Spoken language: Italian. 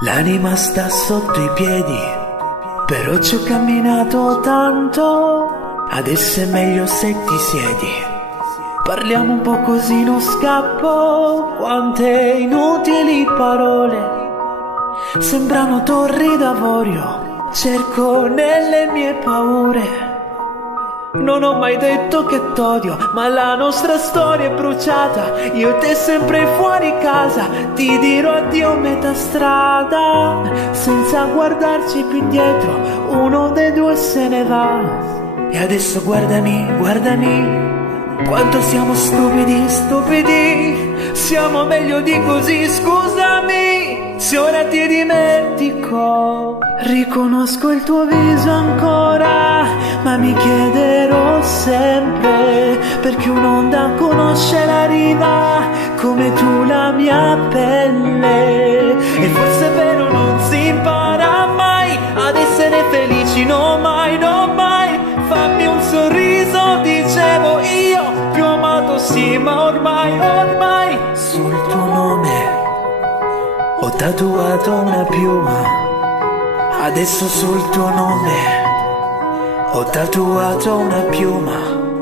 L'anima sta sotto i piedi, però ci ho camminato tanto, adesso è meglio se ti siedi. Parliamo un po' così non scappo, quante inutili parole sembrano torri d'avorio, cerco nelle mie paure. Non ho mai detto che t'odio, ma la nostra storia è bruciata. Io e te sempre fuori casa, ti dirò addio a metà strada. Senza guardarci più indietro, uno dei due se ne va. E adesso guardami, guardami, quanto siamo stupidi, stupidi. Siamo meglio di così, scusami se ora ti dimentico. Riconosco il tuo viso ancora, ma mi chiederò sempre perché un'onda conosce la riva come tu la mia pelle. E forse è vero, non si impara mai ad essere felici, no mai, no mai. Fammi un sorriso, dicevo io, più amato sì, ma ormai sul tuo nome ho tatuato una piuma. Adesso sul tuo nome ho tatuato una piuma.